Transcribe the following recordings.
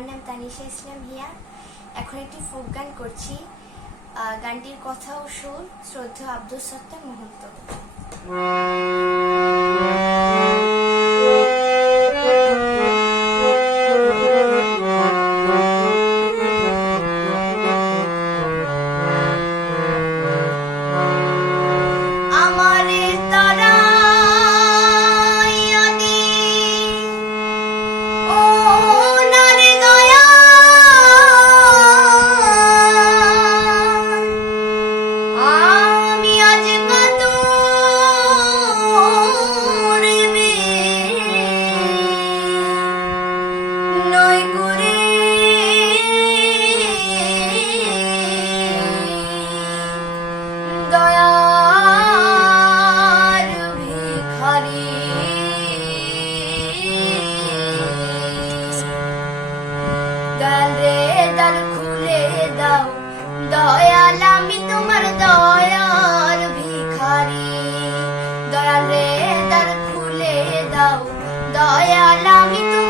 আমার নাম তানিশা ইসলাম হিয়া। এখন একটি ফোক গান করছি। গানটির কথা ও সুর শ্রদ্ধা আব্দুল সত্তার মহন্ত দয়াল আমি তুমি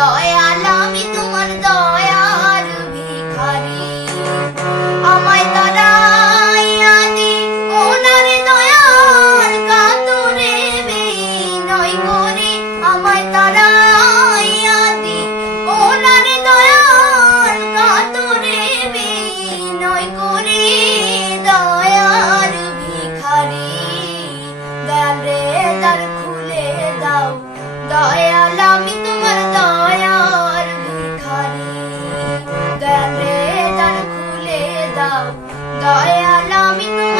দয়াল আমি তোমার দয়ার ভিখারি। আমায় তারাইয়া দি ওনার দয়ার কাতরে বিনয় করে। আমায় তারাইয়া দি ওনার দয়ার কাতরে বিনয় করে। দয়ার ভিখারি দয়ালে তার খুলে দাও। দয়াল আমি দয়াল আমি তোমার